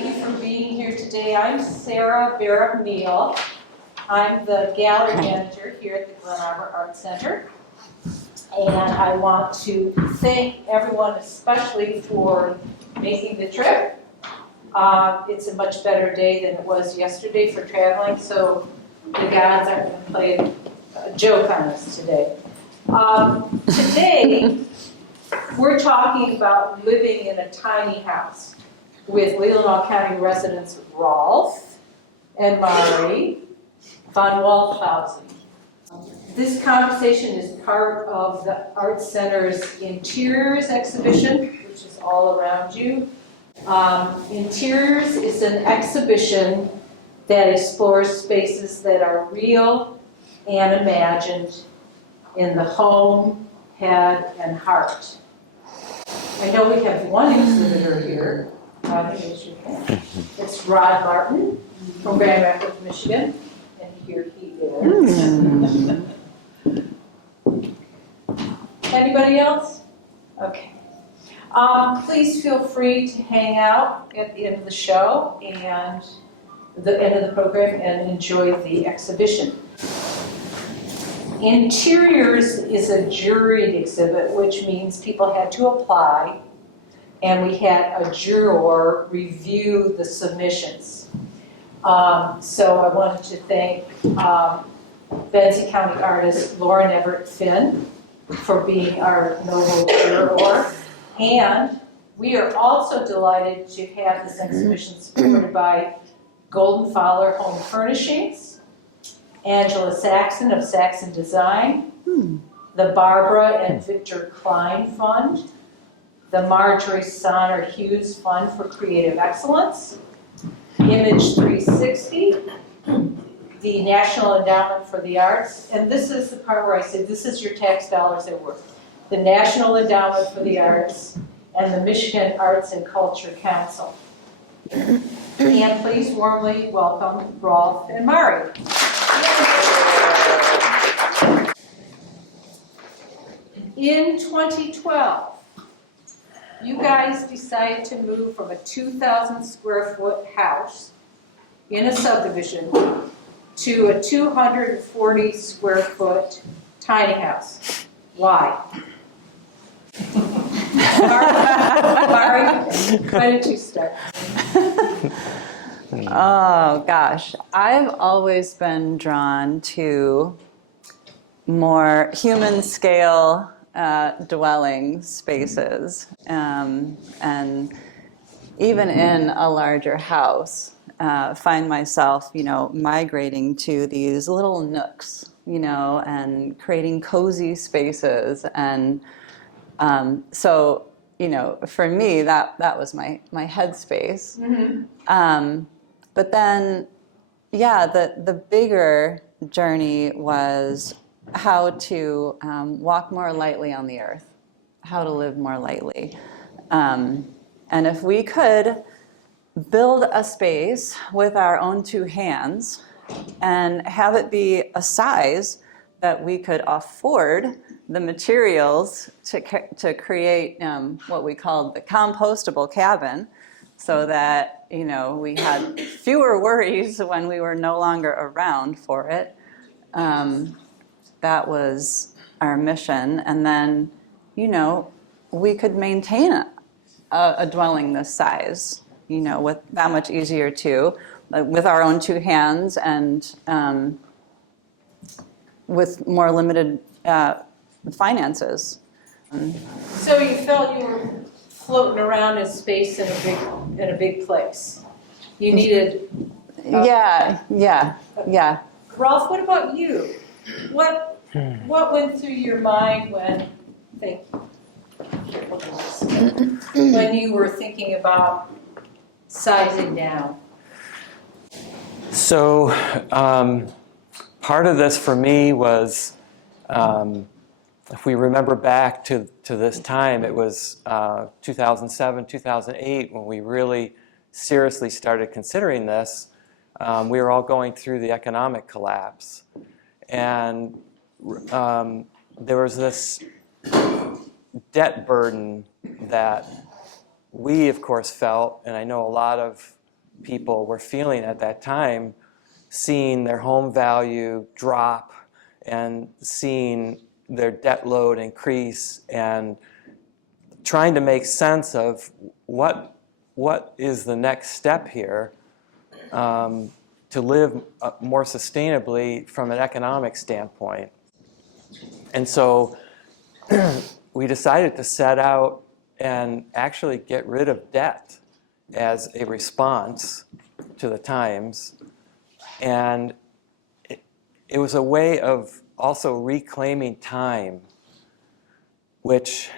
Thank you for being here today. I'm Sarah Barrett-Neal. I'm the gallery manager here at the Glen Arbor Art Center. And I want to thank everyone especially for making the trip. It's a much better day than it was yesterday for traveling, so the gods aren't going to play a joke on us today. Today, we're talking about living in a tiny house with Leelanau County residents Rolf and Mari von Walthausen. This conversation is part of the Art Center's Interiors exhibition, which is all around you. Interiors is an exhibition that explores spaces that are real and imagined in the home, head, and heart. I know we have one exhibitor here. It's Rod Martin from Grand Rapids, Michigan, and here he is. Anybody else? Okay. Please feel free to hang out at the end of the show and the end of the program and enjoy the exhibition. Interiors is a juried exhibit, which means people had to apply, and we had a juror review the submissions. So I wanted to thank Benzie County artist Lauren Everett Finn for being our noble juror. And we are also delighted to have this exhibition supported by Golden Fowler Home Furnishings, Angela Saxon of Saxon Design, the Barbara and Victor Klein Fund, the Marjorie Sonner Hughes Fund for Creative Excellence, Image 360, the National Endowment for the Arts, and this is the part where I say this is your tax dollars at work, the National Endowment for the Arts and the Michigan Arts and Culture Council. And please warmly welcome Rolf and Mari. In 2012, you guys decided to move from a 2,000 square foot house in a subdivision to a 240 square foot tiny house. Why? Mari, why did you start? Oh gosh, I've always been drawn to more human scale dwelling spaces, and even in a larger house, find myself, migrating to these little nooks, and creating cozy spaces, and so, for me, that was my headspace. Mm-hmm. But then, the bigger journey was how to walk more lightly on the earth, how to live more lightly. And if we could build a space with our own two hands and have it be a size that we could afford the materials to create what we called the compostable cabin, so that we had fewer worries when we were no longer around for it. That was our mission. And then, we could maintain a dwelling this size, with that much easier too, with our own two hands and with more limited finances. So you felt you were floating around in space in a big place. You needed. Yeah. Rolf, what about you? What went through your mind when you were thinking about sizing down? So part of this for me was, if we remember back to this time, it was 2007, 2008 when we really seriously started considering this. We were all going through the economic collapse. And there was this debt burden that we, of course, felt, and I know a lot of people were feeling at that time, seeing their home value drop and seeing their debt load increase and trying to make sense of what is the next step here to live more sustainably from an economic standpoint. And so we decided to set out and actually get rid of debt as a response to the times. And it was a way of also reclaiming time, which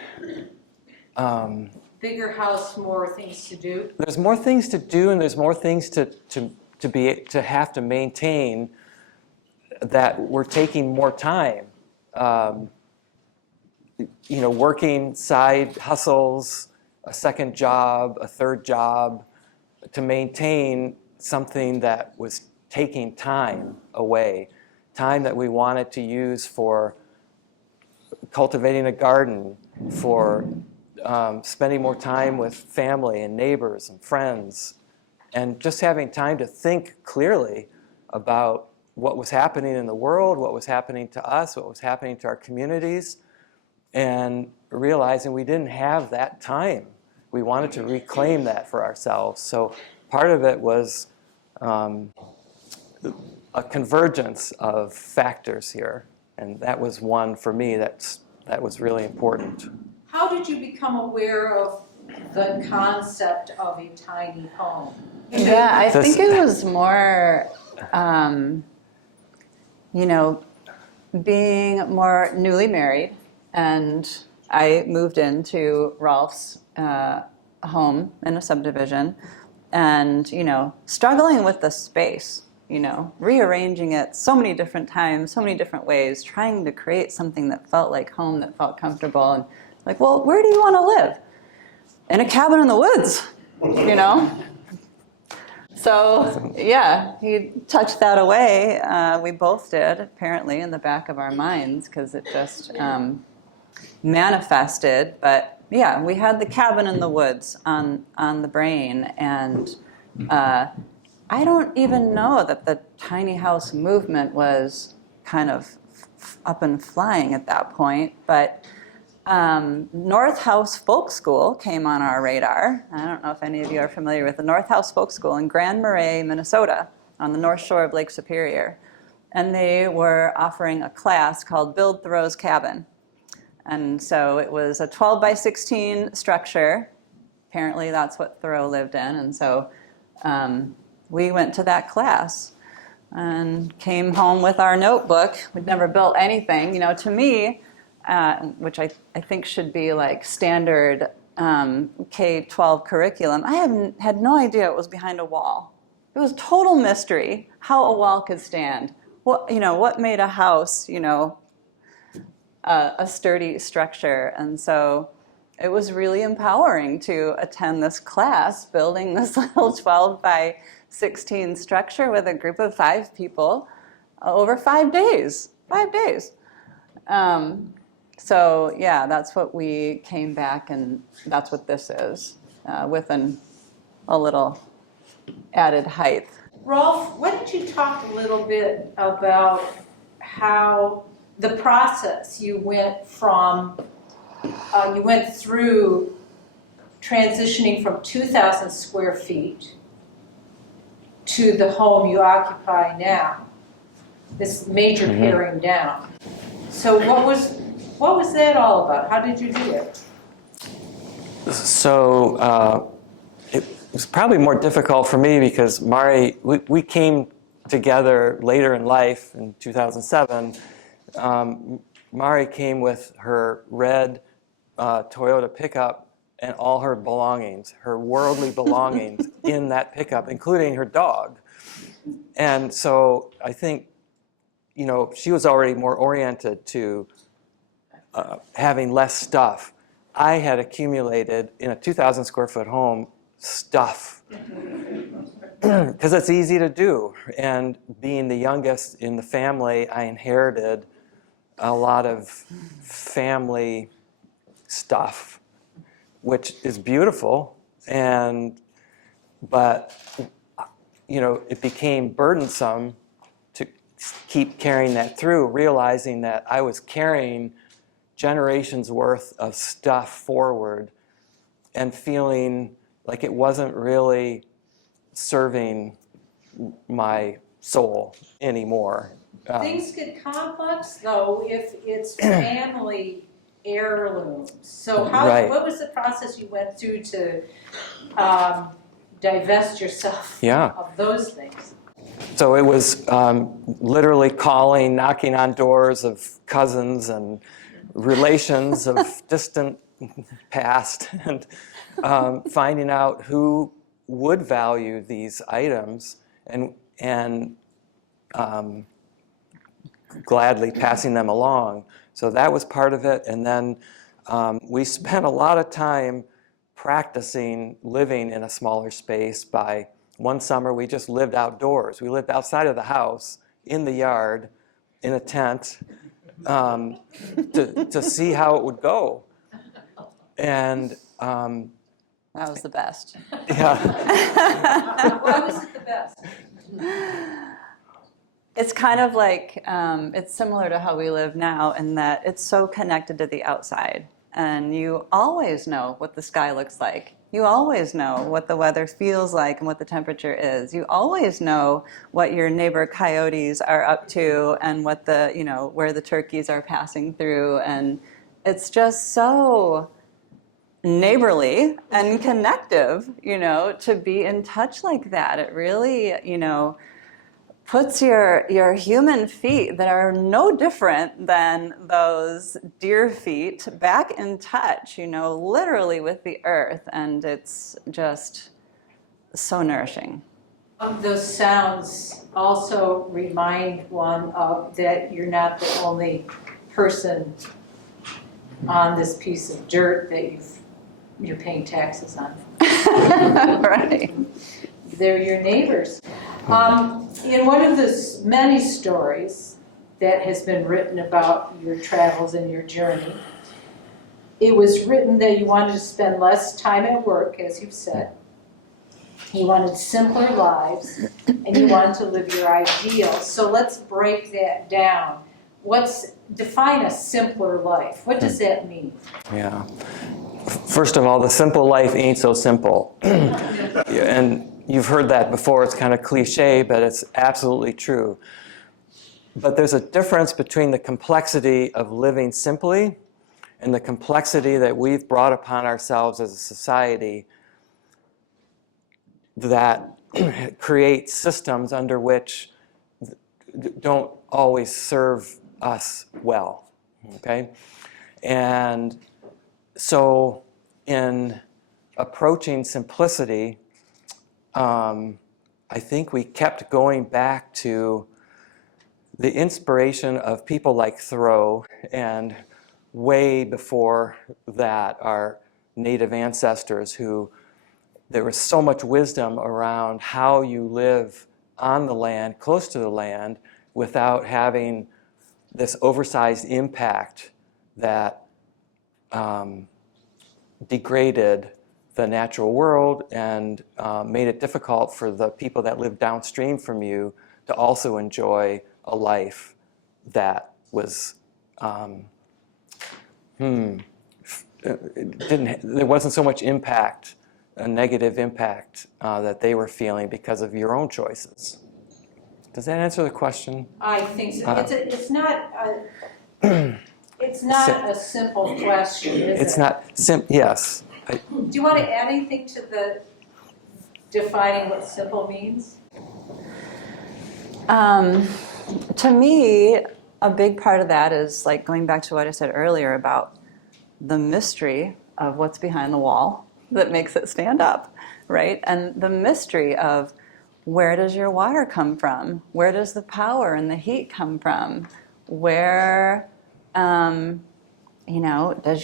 Bigger house, more things to do. there's more things to do, and there's more things to have to maintain that we're taking more time. Working side hustles, a second job, a third job, to maintain something that was taking time away, time that we wanted to use for cultivating a garden, for spending more time with family and neighbors and friends, and just having time to think clearly about what was happening in the world, what was happening to us, what was happening to our communities, and realizing we didn't have that time. We wanted to reclaim that for ourselves. So part of it was a convergence of factors here, and that was one for me that was really important. How did you become aware of the concept of a tiny home? Yeah, I think it was more, being more newly married, and I moved into Rolf's home in a subdivision, and struggling with the space, rearranging it so many different times, so many different ways, trying to create something that felt like home, that felt comfortable, and like, well, where do you want to live? In a cabin in the woods, So, yeah, he touched that away. We both did, apparently, in the back of our minds, because it just manifested. But yeah, we had the cabin in the woods on the brain. And I don't even know that the tiny house movement was kind of up and flying at that point. But North House Folk School came on our radar. I don't know if any of you are familiar with the North House Folk School in Grand Marais, Minnesota, on the north shore of Lake Superior. And they were offering a class called Build Thoreau's Cabin. And so it was a 12 by 16 structure. Apparently that's what Thoreau lived in. And so we went to that class and came home with our notebook. We'd never built anything. To me, which I think should be like standard K-12 curriculum, I had no idea it was behind a wall. It was total mystery how a wall could stand. What made a house, a sturdy structure. And so it was really empowering to attend this class, building this little 12 by 16 structure with a group of 5 people over 5 days. 5 days. So yeah, that's what we came back, and that's what this is, with a little added height. Rolf, why don't you talk a little bit about how the process you went through transitioning from 2,000 square feet to the home you occupy now, this major paring down. So what was that all about? How did you do it? So it was probably more difficult for me because Mari, we came together later in life in 2007. Mari came with her red Toyota pickup and all her belongings, her worldly belongings in that pickup, including her dog. And so I think, she was already more oriented to having less stuff. I had accumulated in a 2,000 square foot home stuff because it's easy to do. And being the youngest in the family, I inherited a lot of family stuff, which is beautiful. But it became burdensome to keep carrying that through, realizing that I was carrying generations worth of stuff forward and feeling like it wasn't really serving my soul anymore. Things get complex though if it's family heirlooms. So Right. what was the process you went through to divest yourself Yeah. of those things? So it was literally calling, knocking on doors of cousins and relations of distant past, and finding out who would value these items, and gladly passing them along. So that was part of it. And then we spent a lot of time practicing living in a smaller space. By one summer, we just lived outdoors. We lived outside of the house, in the yard, in a tent, to see how it would go. And That was the best. yeah. Why was it the best? It's kind of like, it's similar to how we live now in that it's so connected to the outside. And you always know what the sky looks like. You always know what the weather feels like and what the temperature is. You always know what your neighbor coyotes are up to and what where the turkeys are passing through. And it's just so neighborly and connective, to be in touch like that. It really, puts your human feet that are no different than those deer feet back in touch, literally with the earth. And it's just so nourishing. Those sounds also remind one of that you're not the only person on this piece of dirt that you're paying taxes on. Right. They're your neighbors. In one of the many stories that has been written about your travels and your journey, it was written that you wanted to spend less time at work, as you've said. You wanted simpler lives, and you wanted to live your ideals. So let's break that down. Define a simpler life. What does that mean? Yeah. First of all, the simple life ain't so simple. And you've heard that before. It's kind of cliche, but it's absolutely true. But there's a difference between the complexity of living simply and the complexity that we've brought upon ourselves as a society that creates systems under which don't always serve us well. Okay? And so in approaching simplicity, I think we kept going back to the inspiration of people like Thoreau, and way before that, our native ancestors, there was so much wisdom around how you live on the land, close to the land, without having this oversized impact that degraded the natural world and made it difficult for the people that live downstream from you to also enjoy a life that was there wasn't so much impact, a negative impact that they were feeling because of your own choices. Does that answer the question? I think so. It's not a simple question, is it? It's not yes. Do you want to add anything to the defining what simple means? To me, a big part of that is like going back to what I said earlier about the mystery of what's behind the wall that makes it stand up, right? And the mystery of where does your water come from? Where does the power and the heat come from? Where, does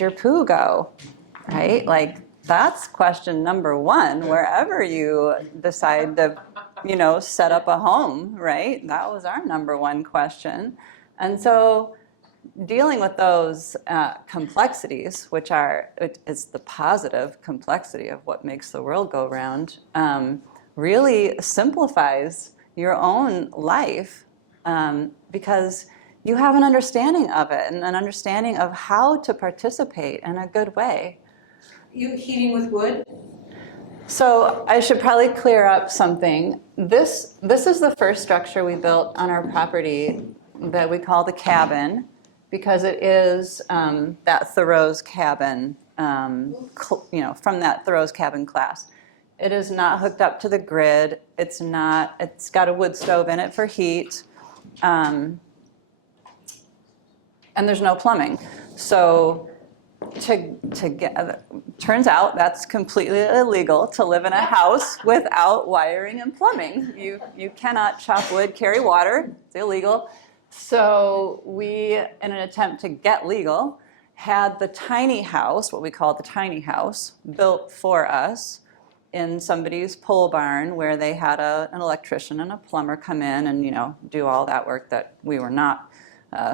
your poo go, right? Like that's question number one, wherever you decide to, set up a home, right? That was our number one question. And so dealing with those complexities, which is the positive complexity of what makes the world go round, really simplifies your own life, because you have an understanding of it and an understanding of how to participate in a good way. You heating with wood? So I should probably clear up something. This is the first structure we built on our property that we call the cabin, because it is that Thoreau's cabin, from that Thoreau's cabin class. It is not hooked up to the grid. It's got a wood stove in it for heat. And there's no plumbing. So turns out that's completely illegal to live in a house without wiring and plumbing. You cannot chop wood, carry water, it's illegal. So we, in an attempt to get legal, had the tiny house, what we call the tiny house, built for us in somebody's pole barn, where they had an electrician and a plumber come in and do all that work that we were not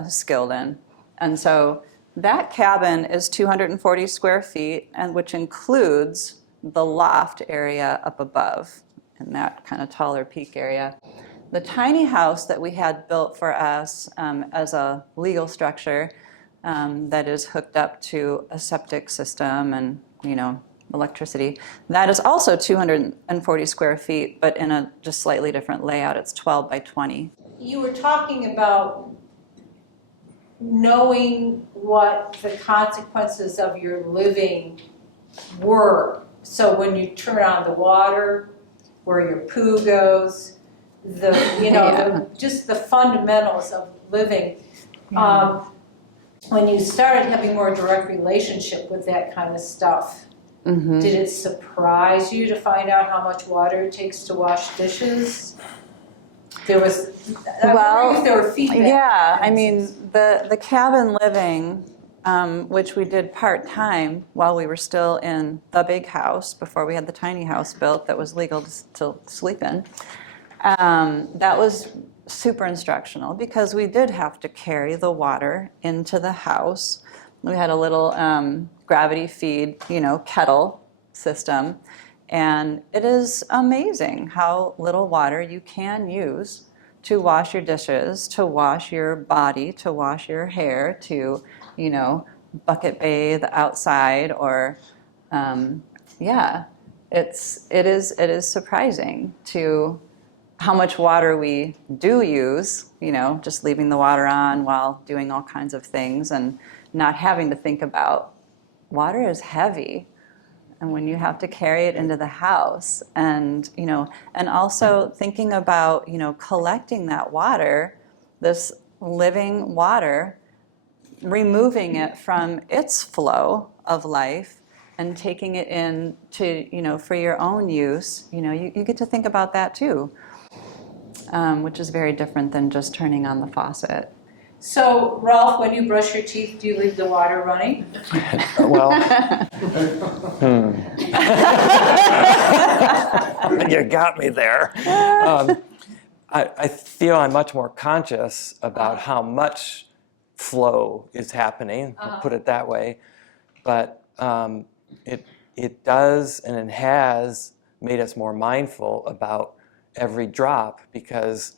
skilled in. And so that cabin is 240 square feet, and which includes the loft area up above in that kind of taller peak area. The tiny house that we had built for us as a legal structure that is hooked up to a septic system and electricity, that is also 240 square feet, but in a just slightly different layout. It's 12 by 20. You were talking about knowing what the consequences of your living were. So when you turn on the water, where your poo goes, just the fundamentals of living. Yeah. When you started having more direct relationship with that kind of stuff, Mm-hmm. did it surprise you to find out how much water it takes to wash dishes? There was, I wonder if there were feedback. Yeah, I mean, the cabin living, which we did part-time while we were still in the big house, before we had the tiny house built that was legal to sleep in, that was super instructional, because we did have to carry the water into the house. We had a little gravity feed, kettle system. And it is amazing how little water you can use to wash your dishes, to wash your body, to wash your hair, to, bucket bathe outside, or, it is surprising to how much water we do use, just leaving the water on while doing all kinds of things and not having to think about water is heavy. And when you have to carry it into the house, and and also thinking about collecting that water, this living water, removing it from its flow of life and taking it in to for your own use, you get to think about that too, which is very different than just turning on the faucet. So, Rolf, when you brush your teeth, do you leave the water running? Well, you got me there. I feel I'm much more conscious about how much flow is happening, I'll put it that way. But it does, and it has made us more mindful about every drop, because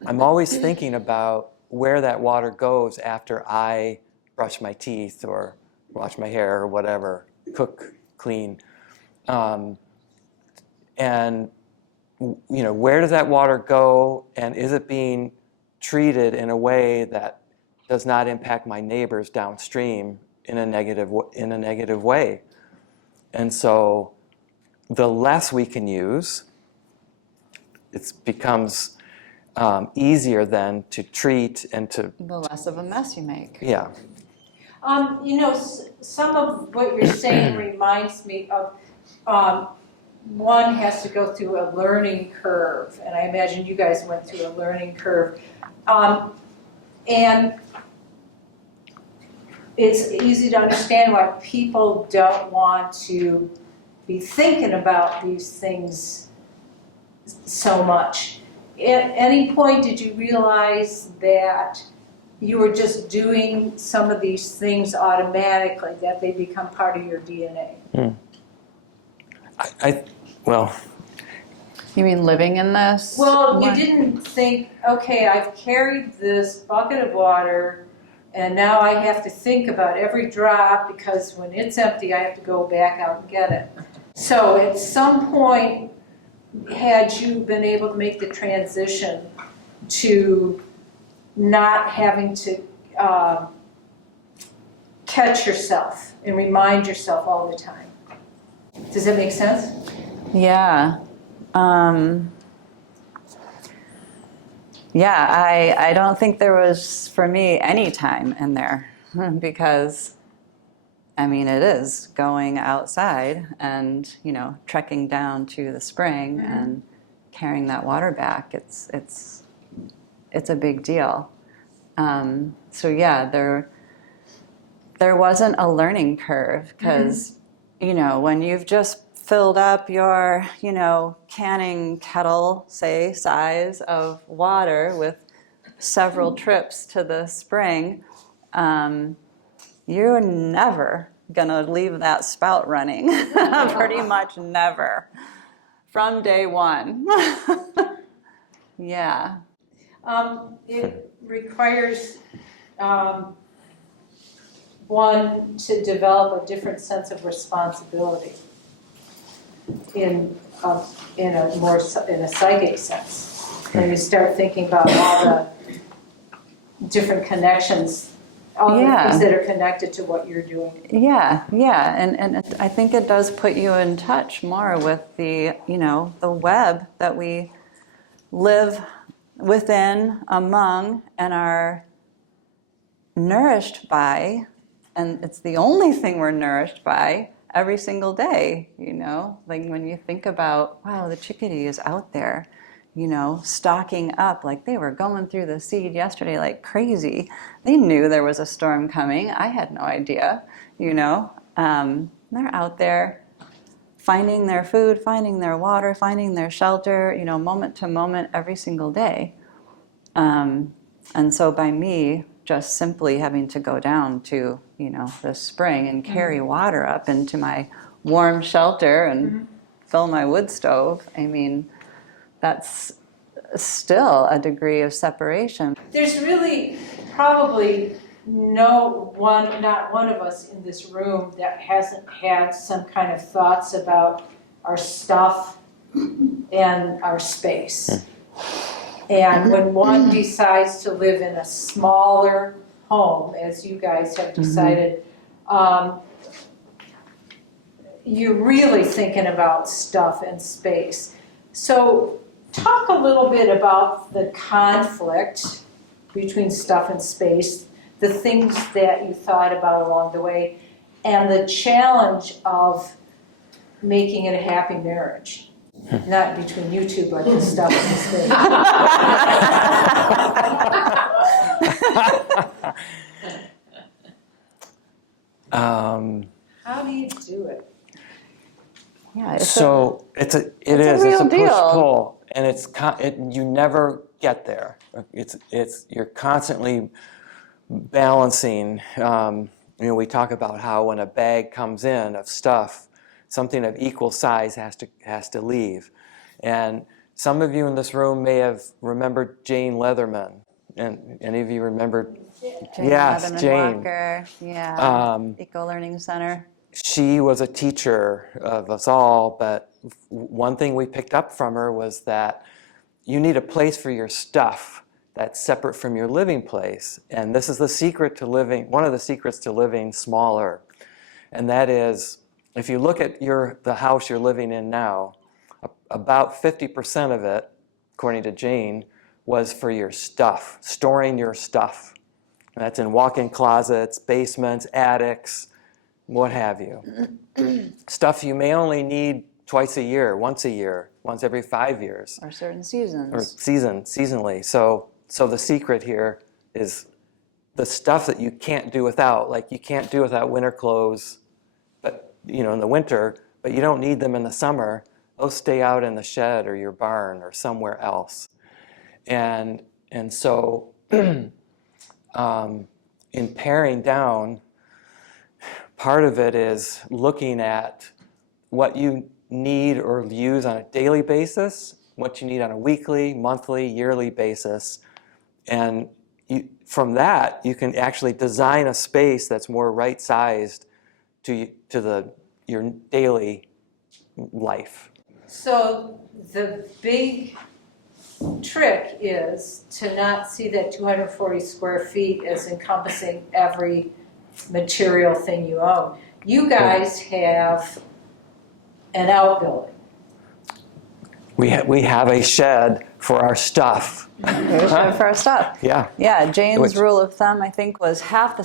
I'm always thinking about where that water goes after I brush my teeth or wash my hair or whatever, cook, clean. And where does that water go, and is it being treated in a way that does not impact my neighbors downstream in a negative way? And so the less we can use, it becomes easier then to treat and to... The less of a mess you make. Yeah. Some of what you're saying reminds me of one has to go through a learning curve, and I imagine you guys went through a learning curve. And it's easy to understand why people don't want to be thinking about these things so much. At any point, did you realize that you were just doing some of these things automatically, that they become part of your DNA? well, You mean living in this? Well, you one? didn't think, okay, I've carried this bucket of water and now I have to think about every drop because when it's empty, I have to go back out and get it. So at some point, had you been able to make the transition to not having to catch yourself and remind yourself all the time? Does that make sense? Yeah. Yeah, I don't think there was, for me, any time in there because, I mean, it is going outside and, you know, trekking down to the spring and carrying that water back. It's a big deal. So yeah, there wasn't a learning curve because, you know, when you've just filled up your, you know, canning kettle, say, size of water with several trips to the spring, you're never gonna leave that spout running. Pretty much never. From day one. Yeah. It requires one to develop a different sense of responsibility in a psychic sense. When you start thinking about all the different connections, all the things that are connected to what you're doing. Yeah, and I think it does put you in touch more with the, you know, the web that we live within, among, and are nourished by, and it's the only thing we're nourished by every single day, you know? Like when you think about, wow, the chickadee is out there, you know, stocking up, like they were going through the seed yesterday like crazy. They knew there was a storm coming. I had no idea, you know? They're out there finding their food, finding their water, finding their shelter, you know, moment to moment every single day. And so by me just simply having to go down to, you know, the spring and carry water up into my warm shelter and fill my wood stove, I mean, that's still a degree of separation. There's really probably not one of us in this room that hasn't had some kind of thoughts about our stuff and our space. And when one decides to live in a smaller home, as you guys have decided, you're really thinking about stuff and space. So talk a little bit about the conflict between stuff and space, the things that you thought about along the way, and the challenge of making it a happy marriage. Not between you two, but the stuff and the space. How do you do it? Yeah, it is a it's a real deal. push-pull, and you never get there. You're constantly balancing. You know, we talk about how when a bag comes in of stuff, something of equal size has to leave. And some of you in this room may have remembered Jane Leatherman. And any of you remember? Jane Yes, Leatherman Jane. Walker, yeah, Eco Learning Center. She was a teacher of us all, but one thing we picked up from her was that you need a place for your stuff that's separate from your living place. And this is the secret to living, one of the secrets to living smaller. And that is, if you look at the house you're living in now, about 50% of it, according to Jane, was for your stuff, storing your stuff. And that's in walk-in closets, basements, attics, what have you. Stuff you may only need twice a year, once every 5 years. Or certain seasons. Or seasonally. So the secret here is the stuff that you can't do without. Like you can't do without winter clothes, but you know, in the winter, but you don't need them in the summer. Those stay out in the shed or your barn or somewhere else. And so in paring down, part of it is looking at what you need or use on a daily basis, what you need on a weekly, monthly, yearly basis. And from that, you can actually design a space that's more right-sized to your daily life. So the big trick is to not see that 240 square feet as encompassing every material thing you own. You guys have an outbuilding. Mm-hmm. We have a shed for our stuff. We have shed for our stuff. Yeah. Yeah, Jane's rule of thumb, I think, was half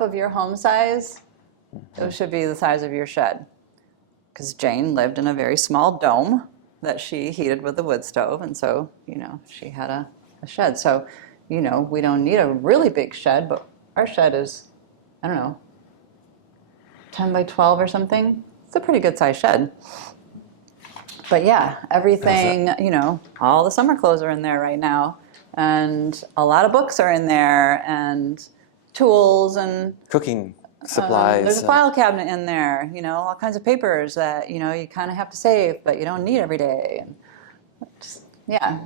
of your home size, it should be the size of your shed. Because Jane lived in a very small dome that she heated with the wood stove, and so, she had a shed. So, we don't need a really big shed, but our shed is, I don't know, 10 by 12 or something. It's a pretty good sized shed. But yeah, everything, all the summer clothes are in there right now. And a lot of books are in there, and tools and Cooking supplies. there's a file cabinet in there, all kinds of papers that, you kind of have to save, but you don't need every day. And yeah.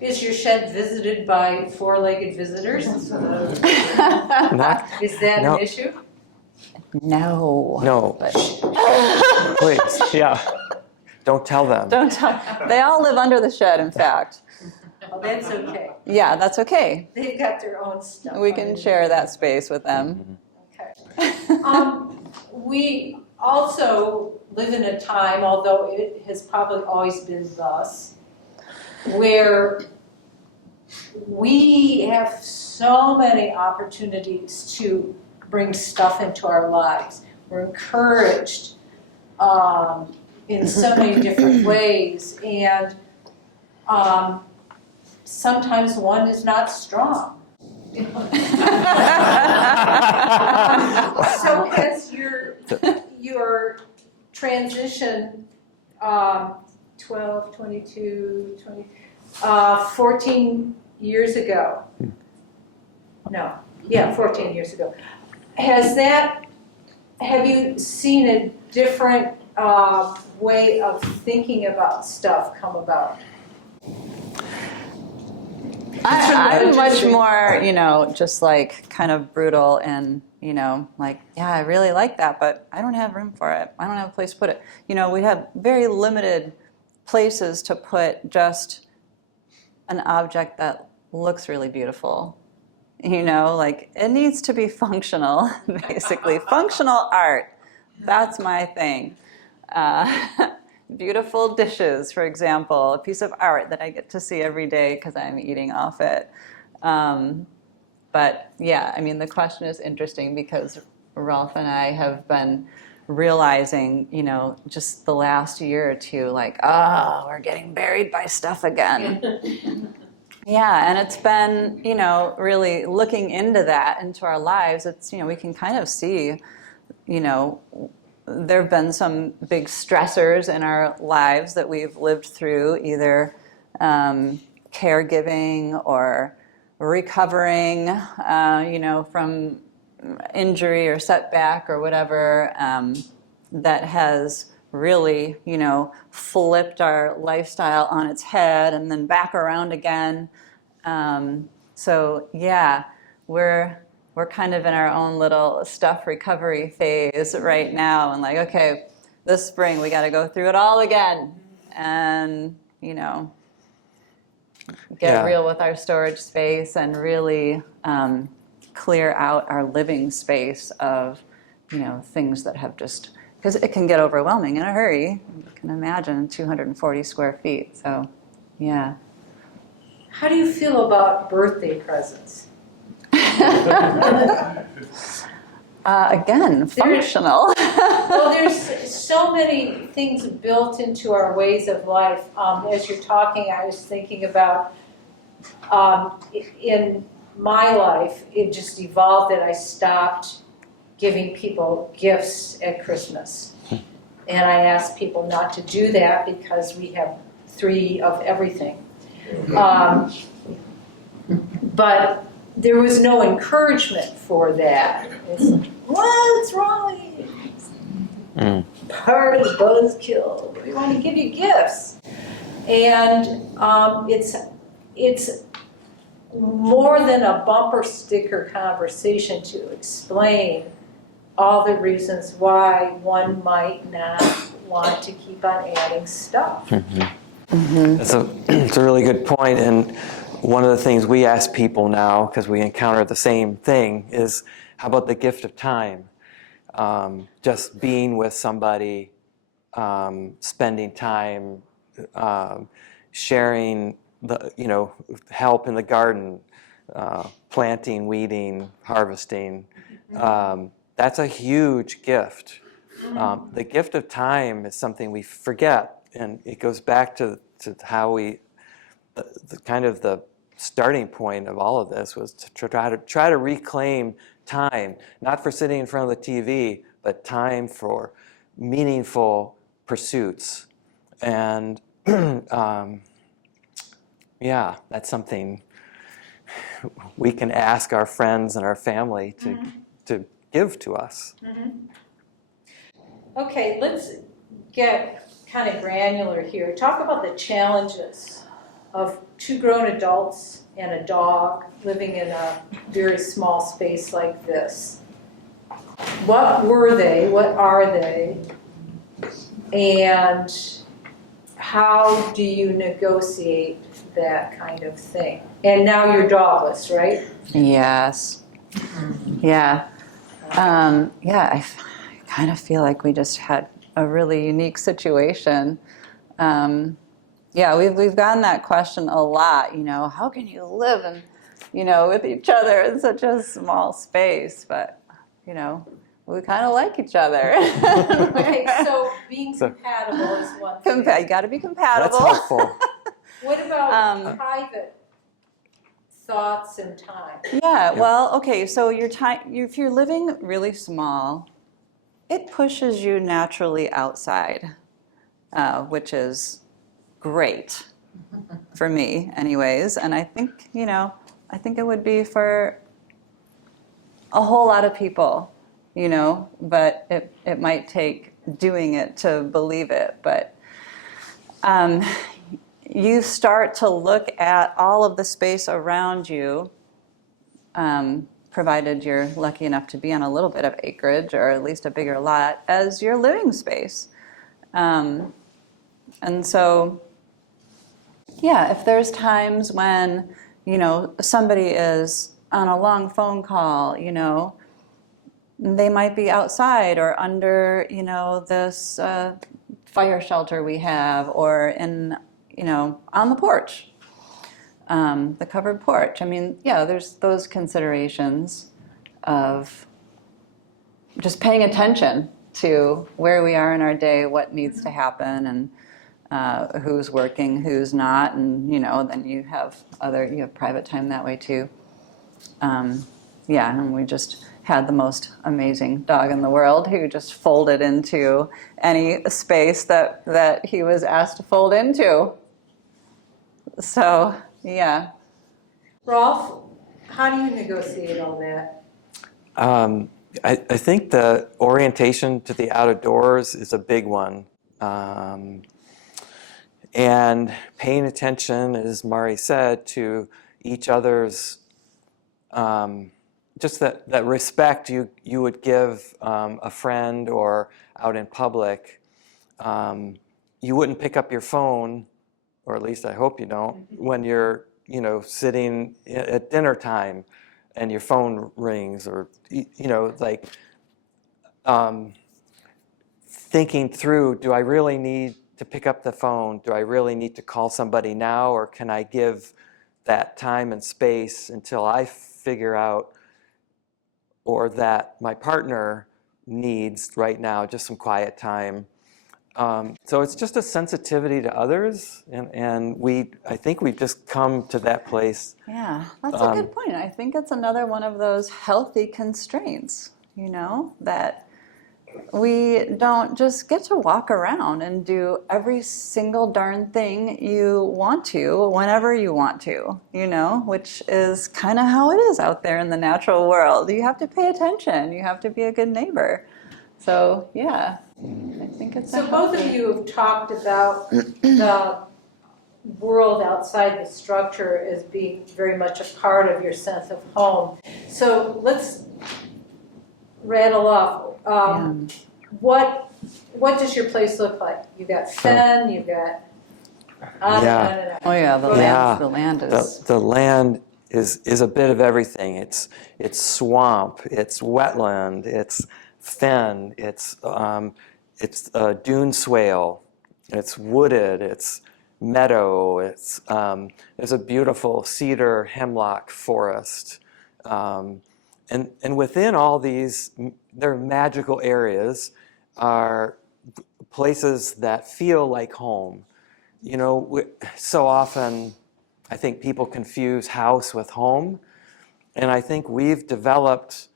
Is your shed visited by four-legged visitors? Is that No. an issue? No. No. Please, yeah. Don't tell them. Don't tell. They all live under the shed, in fact. Oh, that's okay. Yeah, that's okay. They've got their own stuff. We can share that space with them. Okay. We also live in a time, although it has probably always been thus, where we have so many opportunities to bring stuff into our lives. We're encouraged in so many different ways, and sometimes one is not strong. So has your transition 12, 22, 20, 14 years ago. No, yeah, 14 years ago. Have you seen a different way of thinking about stuff come about? I'm much more, just like kind of brutal and, like, yeah, I really like that, but I don't have room for it. I don't have a place to put it. We have very limited places to put just an object that looks really beautiful. Like it needs to be functional, basically. Functional art. That's my thing. Beautiful dishes, for example, a piece of art that I get to see every day because I'm eating off it. But yeah, the question is interesting because Rolf and I have been realizing, just the last year or two, like, we're getting buried by stuff again. Yeah, and it's been, really looking into that, into our lives. It's, we can kind of see, there have been some big stressors in our lives that we've lived through, either caregiving or recovering, from injury or setback or whatever, that has really, flipped our lifestyle on its head and then back around again. So yeah, we're kind of in our own little stuff recovery phase right now, and like, okay, this spring we got to go through it all again, and get real with our storage space and really clear out our living space of things that have just, because it can get overwhelming in a hurry. You can imagine 240 square feet. So yeah. How do you feel about birthday presents? Again, functional. Well, there's so many things built into our ways of life. As you're talking, I was thinking about in my life, it just evolved that I stopped giving people gifts at Christmas. And I asked people not to do that because we have 3 of everything. But there was no encouragement for that. It's, what's wrong with you? part of the buzzkill. We want to give you gifts. And it's more than a bumper sticker conversation to explain all the reasons why one might not want to keep on adding stuff. It's a really good point. And one of the things we ask people now, because we encounter the same thing, is how about the gift of time? Just being with somebody, spending time, sharing help in the garden, planting, weeding, harvesting. That's a huge gift. The gift of time is something we forget, and it goes back to how the kind of the starting point of all of this was to try to reclaim time, not for sitting in front of the TV, but time for meaningful pursuits. And yeah, that's something we can ask our friends and our family to give to us. Okay, let's get kind of granular here. Talk about the challenges of 2 grown adults and a dog living in a very small space like this. What were they? What are they? And how do you negotiate that kind of thing? And now you're dogless, right? Yes. Yeah. I kind of feel like we just had a really unique situation. We've gotten that question a lot, how can you live with each other in such a small space? But, we kind of like each other. Okay, so being compatible is one thing. You got to be compatible. That's helpful. What about private thoughts and time? Yeah, well, okay, so if you're living really small, it pushes you naturally outside, which is great for me anyways. And I think it would be for a whole lot of people, but it might take doing it to believe it. But you start to look at all of the space around you, provided you're lucky enough to be on a little bit of acreage or at least a bigger lot, as your living space. And so, if there's times when, somebody is on a long phone call, they might be outside or under, this fire shelter we have, or in, on the porch, the covered porch. I mean, there's those considerations of just paying attention to where we are in our day, what needs to happen, and who's working, who's not, and then you have private time that way too. And we just had the most amazing dog in the world who just folded into any space that he was asked to fold into. So, yeah. Rolf, how do you negotiate all that? I think the orientation to the out of doors is a big one. And paying attention, as Mari said, to each other's, just that respect you would give a friend or out in public. You wouldn't pick up your phone, or at least I hope you don't, when you're sitting at dinner time and your phone rings, or thinking through, do I really need to pick up the phone? Do I really need to call somebody now, or can I give that time and space until I figure out, or that my partner needs right now just some quiet time? So it's just a sensitivity to others, and I think we've just come to that place. Yeah, that's a good point. I think it's another one of those healthy constraints, that we don't just get to walk around and do every single darn thing you want to, whenever you want to, which is kind of how it is out there in the natural world. You have to pay attention. You have to be a good neighbor. So, yeah, I think think it's So both of you have talked about the world outside the structure as being very much a part of your sense of home. So let's rattle off. What does your place look like? You got fen, you got on and on and on. Oh yeah, the land is. The land is a bit of everything. It's swamp, it's wetland, it's fen, it's dune swale, it's wooded, it's meadow, there's a beautiful cedar hemlock forest. And within all these, their magical areas are places that feel like home. You know, so often I think people confuse house with home. And I think we've developed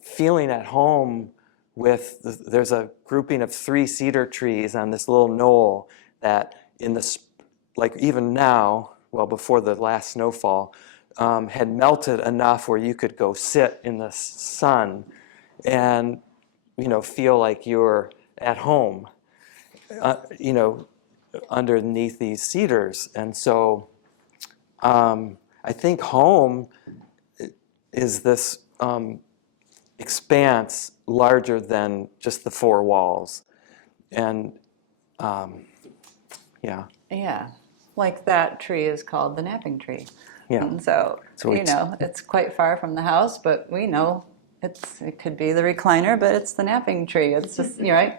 feeling at home with, there's a grouping of 3 cedar trees on this little knoll that like even now, well, before the last snowfall, had melted enough where you could go sit in the sun and, feel like you're at home, underneath these cedars. And so I think home is this expanse larger than just the 4 walls. And Yeah, like that tree is called the napping tree. Yeah. And so it's quite far from the house, but we know it could be the recliner, but it's the napping tree. It's just, you're right.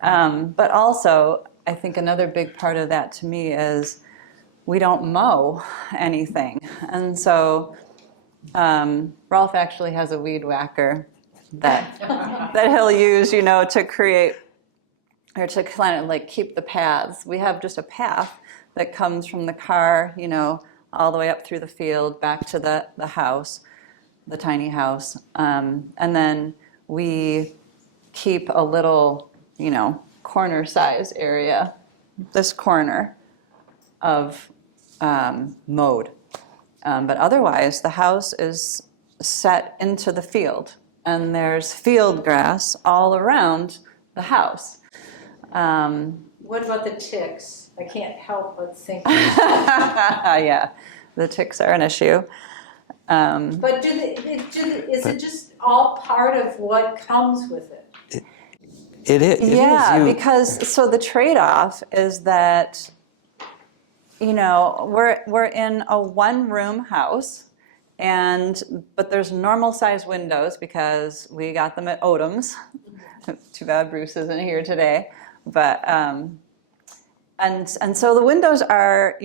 But also, I think another big part of that to me is we don't mow anything. And so Rolf actually has a weed whacker that he'll use, to create or to kind of like keep the paths. We have just a path that comes from the car, all the way up through the field, back to the house, the tiny house. And then we keep a little, corner size area, this corner of mowed. But otherwise, the house is set into the field, and there's field grass all around the house. What about the ticks? I can't help but think. Yeah, the ticks are an issue. But is it just all part of what comes with it? It is. Yeah, because so the trade-off is that, we're in a 1-room house, but there's normal size windows because we got them at Odom's. Too bad Bruce isn't here today. But and so the windows are,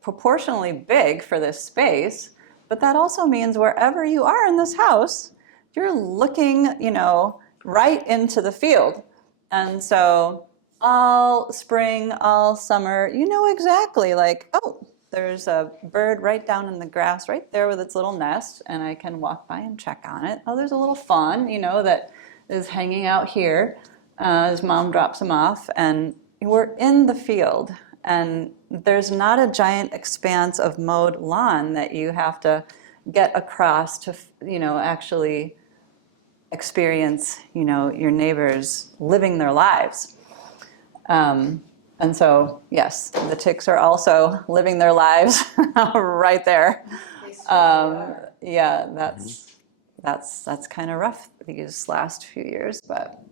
proportionally big for this space, but that also means wherever you are in this house, you're looking, right into the field. And so all spring, all summer, exactly like, oh, there's a bird right down in the grass right there with its little nest, and I can walk by and check on it. Oh, there's a little fawn, that is hanging out here. His mom drops him off, and we're in the field, and there's not a giant expanse of mowed lawn that you have to get across to, actually experience, your neighbors living their lives. And so, yes, the ticks are also living their lives right there. Yeah, that's kind of rough these last few years, but.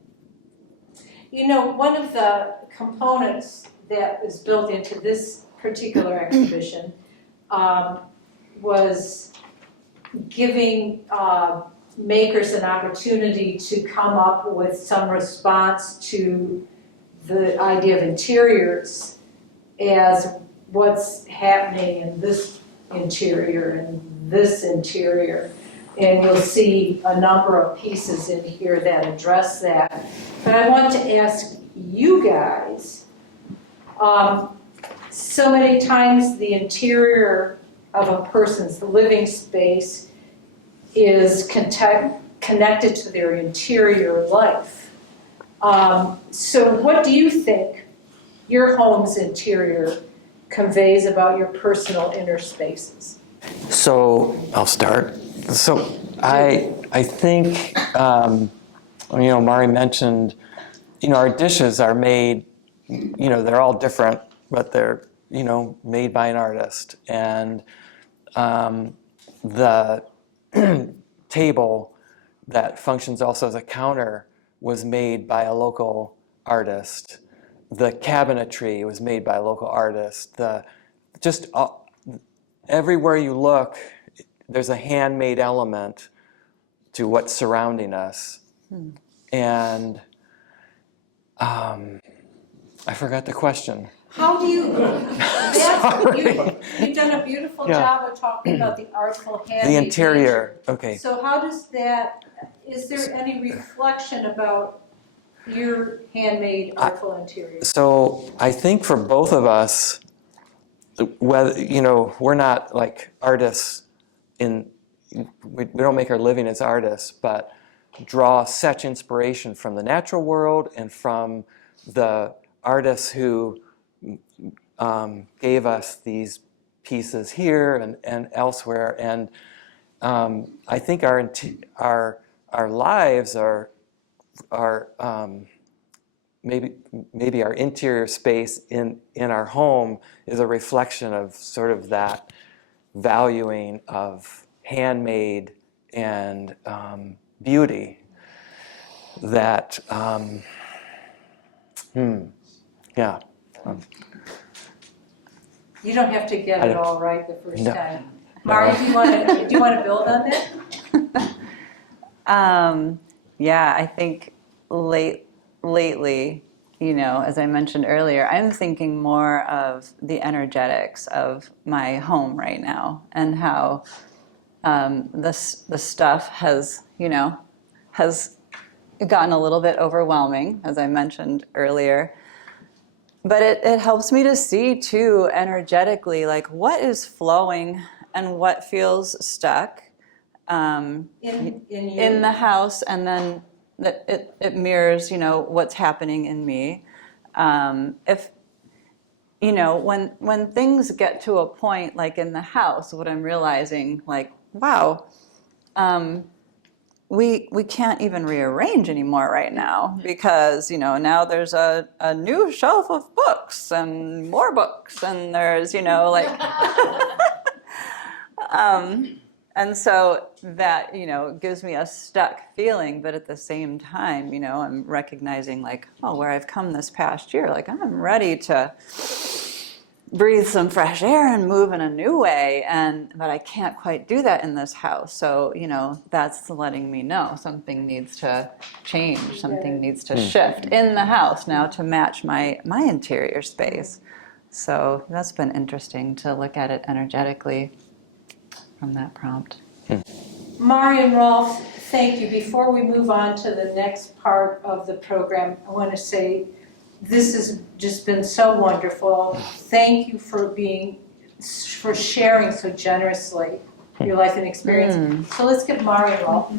One of the components that was built into this particular exhibition was giving makers an opportunity to come up with some response to the idea of interiors as what's happening in this interior and this interior. And you'll see a number of pieces in here that address that. But I want to ask you guys, so many times the interior of a person's living space is connected to their interior life. So what do you think your home's interior conveys about your personal inner spaces? So I'll start. So I think, Mari mentioned our dishes are made, they're all different, but they're, made by an artist. And the table that functions also as a counter was made by a local artist. The cabinetry was made by a local artist. Everywhere you look, there's a handmade element to what's surrounding us. And I forgot the question. How do you, you've done a beautiful job of talking about the artful handmade The interior, nature. okay. So how does that, is there any reflection about your handmade artful interior? So I think for both of us, whether, we're not like artists we don't make our living as artists, but draw such inspiration from the natural world and from the artists who gave us these pieces here and elsewhere. And I think our lives are maybe our interior space in our home is a reflection of sort of that valuing of handmade and beauty that yeah. You don't have to get it all right the first No. time. Mari, do you want to build on that? Yeah, I think lately, as I mentioned earlier, I'm thinking more of the energetics of my home right now and how the stuff has gotten a little bit overwhelming, as I mentioned earlier. But it helps me to see too energetically, like what is flowing and what feels stuck In in the house, and then it mirrors, what's happening in me. If when things get to a point like in the house, what I'm realizing, like, wow, we can't even rearrange anymore right now because now there's a new shelf of books and more books, and there's like and so that gives me a stuck feeling, but at the same time I'm recognizing like, oh, where I've come this past year, like I'm ready to breathe some fresh air and move in a new way, but I can't quite do that in this house. So that's letting me know something needs to change, something needs to shift in the house now to match my interior space. So that's been interesting to look at it energetically from that prompt. Mari and Rolf, thank you. Before we move on to the next part of the program, I want to say this has just been so wonderful. Thank you for sharing so generously your life and experience. So let's get Mari and Rolf.